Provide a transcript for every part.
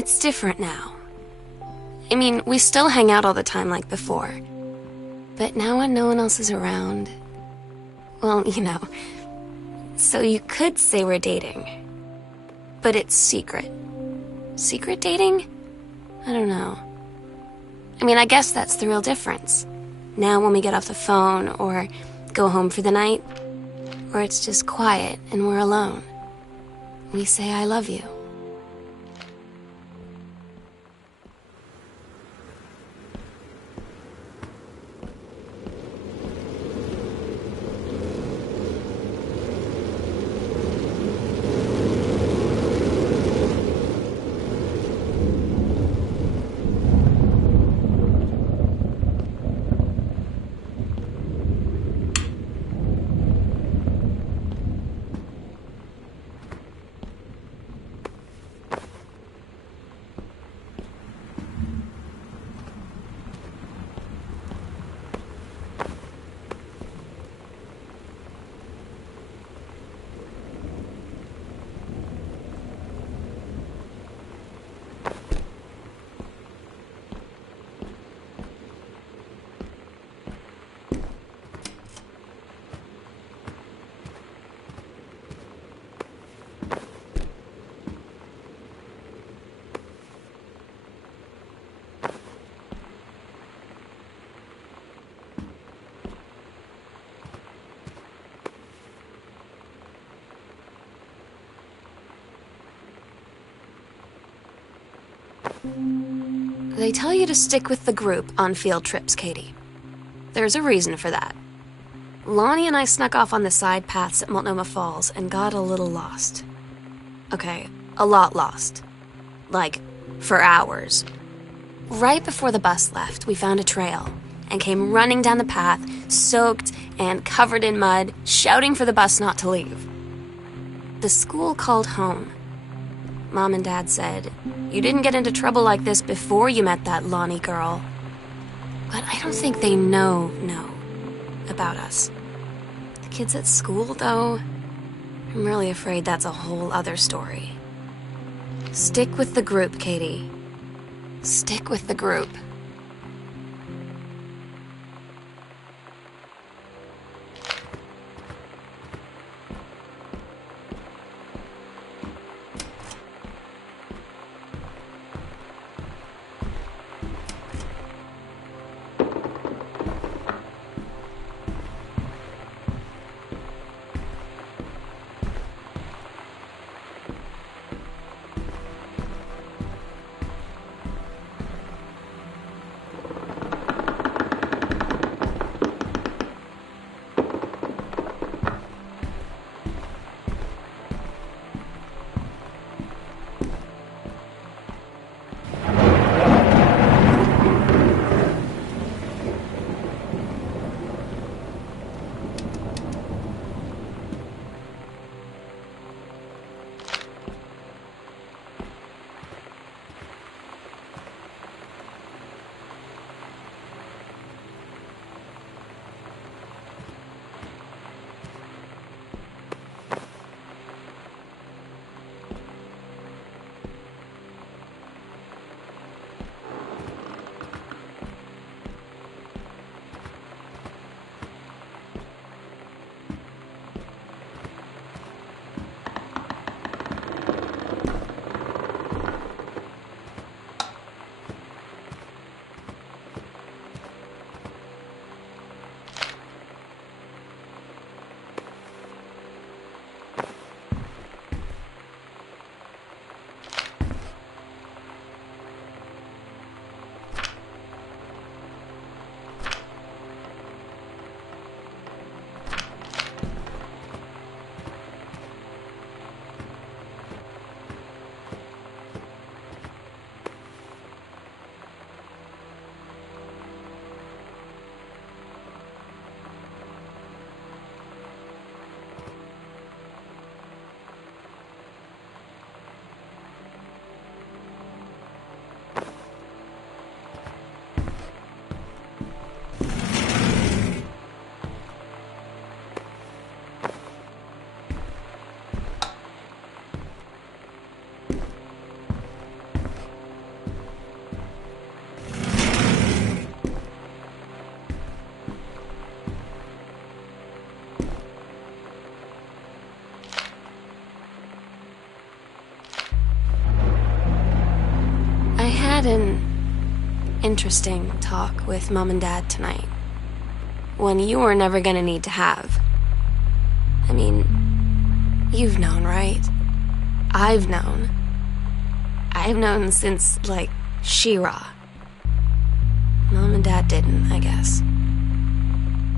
It's different now. I mean, we still hang out all the time like before. But now when no one else is around... Well, you know. So you could say we're dating. But it's secret. Secret dating? I don't know. I mean, I guess that's the real difference. Now when we get off the phone, or go home for the night, or it's just quiet and we're alone, we say I love you. They tell you to stick with the group on field trips, Katie. There's a reason for that. Lonnie and I snuck off on the side paths at Multnomah Falls and got a little lost. Okay, a lot lost. Like, for hours. Right before the bus left, we found a trail and came running down the path, soaked and covered in mud, shouting for the bus not to leave. The school called home. Mom and Dad said, "You didn't get into trouble like this before you met that Lonnie girl." But I don't think they know about us. The kids at school, though, I'm really afraid that's a whole other story. Stick with the group, Katie. Stick with the group. interesting talk with Mom and Dad tonight. One you were never gonna need to have. I mean, you've known, right? I've known. I've known since, like, She-Ra. Mom and Dad didn't, I guess.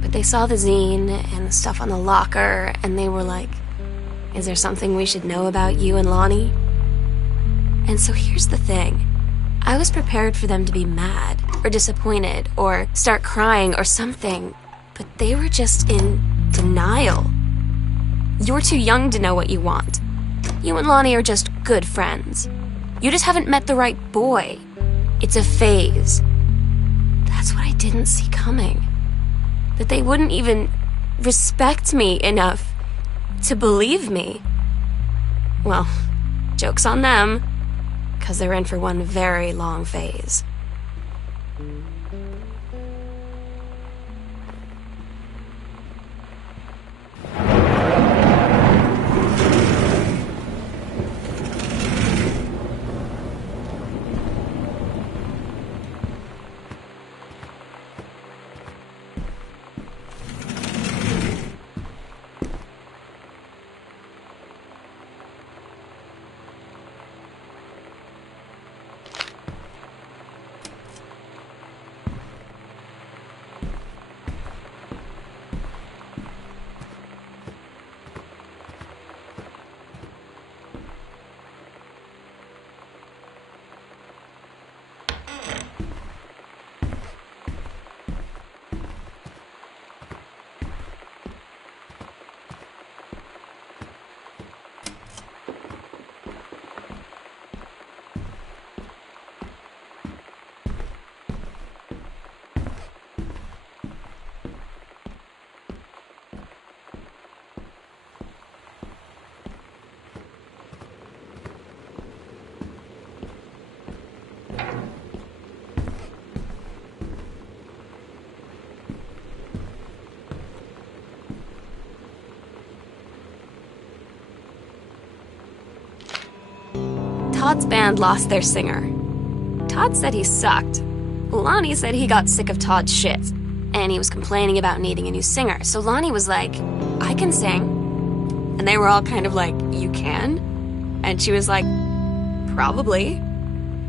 But they saw the zine and the stuff on the locker, and they were like, is there something we should know about you and Lonnie? And so here's the thing. I was prepared for them to be mad, or disappointed, or start crying, or something. But they were just in denial. You're too young to know what you want. You and Lonnie are just good friends. You just haven't met the right boy. It's a phase. That's what I didn't see coming. That they wouldn't even respect me enough to believe me. Well, joke's on them, 'cause they're in for one very long phase. Todd's band lost their singer. Todd said he sucked. Lonnie said he got sick of Todd's shit, and he was complaining about needing a new singer. So Lonnie was like, I can sing. And they were all kind of like, you can? And she was like, probably.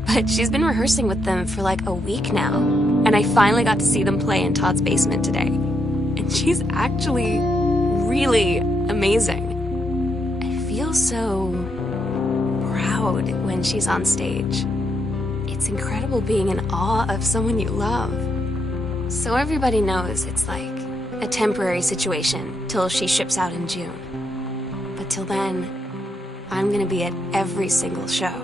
But she's been rehearsing with them for like a week now. And I finally got to see them play in Todd's basement today. And she's actually really amazing. I feel so proud when she's on stage. It's incredible being in awe of someone you love. So everybody knows it's like a temporary situation till she ships out in June. But till then, I'm gonna be at every single show.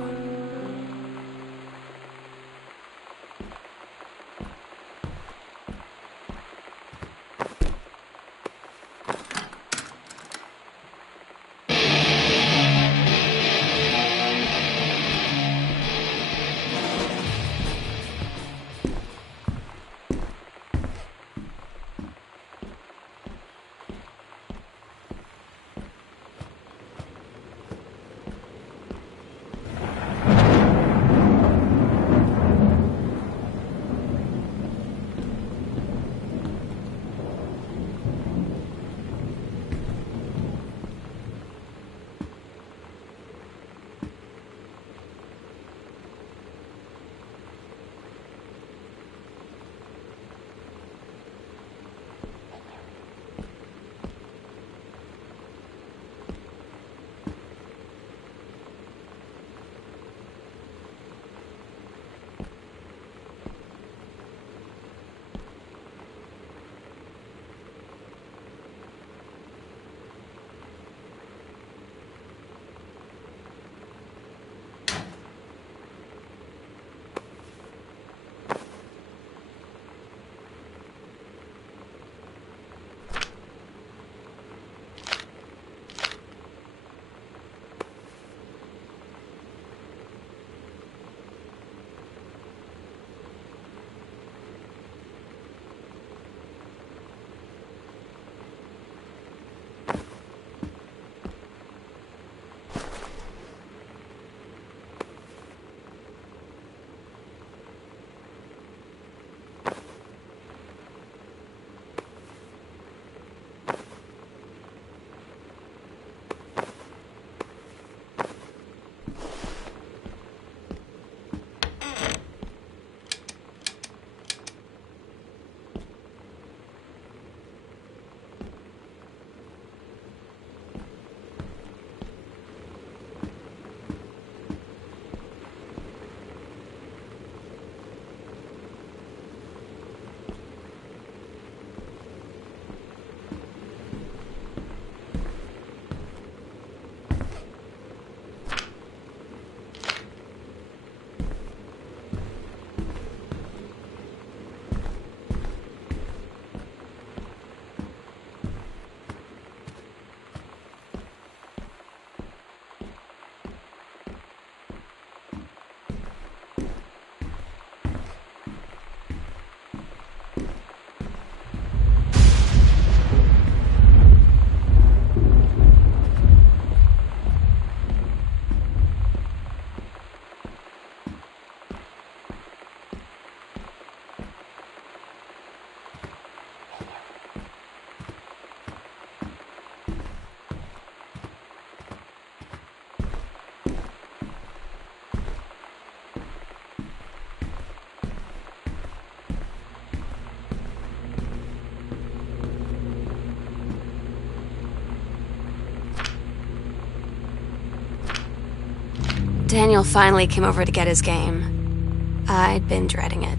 Daniel finally came over to get his game. I'd been dreading it.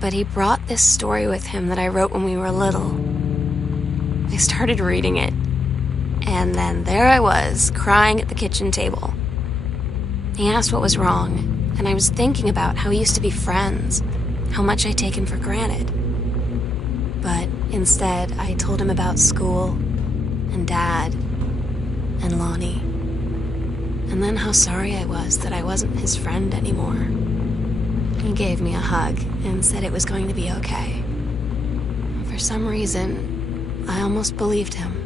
But he brought this story with him that I wrote when we were little. I started reading it, and then there I was, crying at the kitchen table. He asked what was wrong, and I was thinking about how we used to be friends, how much I'd taken for granted. But instead, I told him about school, and Dad, and Lonnie, and then how sorry I was that I wasn't his friend anymore. He gave me a hug and said it was going to be okay. For some reason, I almost believed him.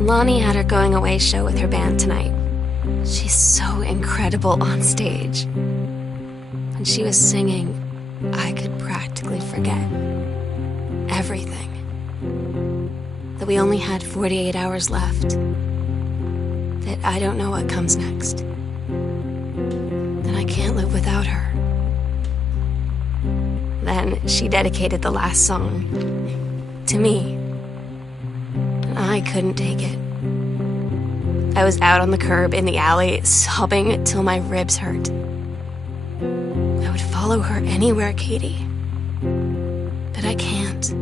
Lonnie had her going away show with her band tonight. She's so incredible on stage. When she was singing, I could practically forget everything. That we only had 48 hours left. That I don't know what comes next. That I can't live without her. Then she dedicated the last song to me. I couldn't take it. I was out on the curb in the alley, sobbing till my ribs hurt. I would follow her anywhere, Katie. But I can't.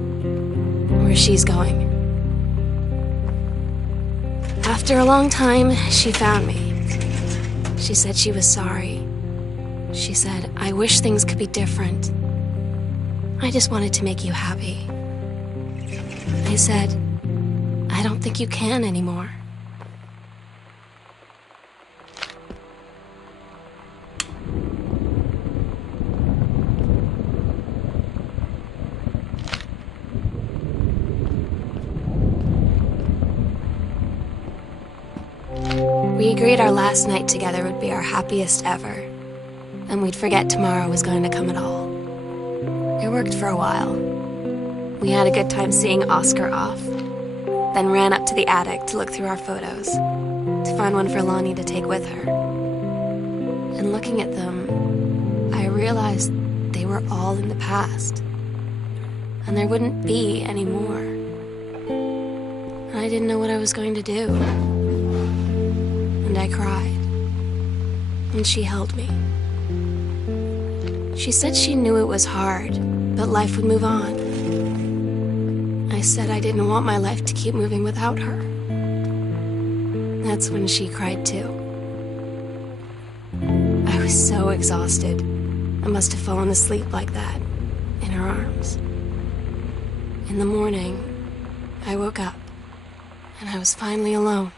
Where she's going. After a long time, she found me. She said she was sorry. She said, I wish things could be different. I just wanted to make you happy. I said, I don't think you can anymore. We agreed our last night together would be our happiest ever, and we'd forget tomorrow was going to come at all. It worked for a while. We had a good time seeing Oscar off, then ran up to the attic to look through our photos, to find one for Lonnie to take with her. And looking at them, I realized they were all in the past, and there wouldn't be any more. And I didn't know what I was going to do. And I cried, and she held me. She said she knew it was hard, but life would move on. I said I didn't want my life to keep moving without her. That's when she cried too. I was so exhausted. I must have fallen asleep like that, in her arms. In the morning, I woke up, and I was finally alone.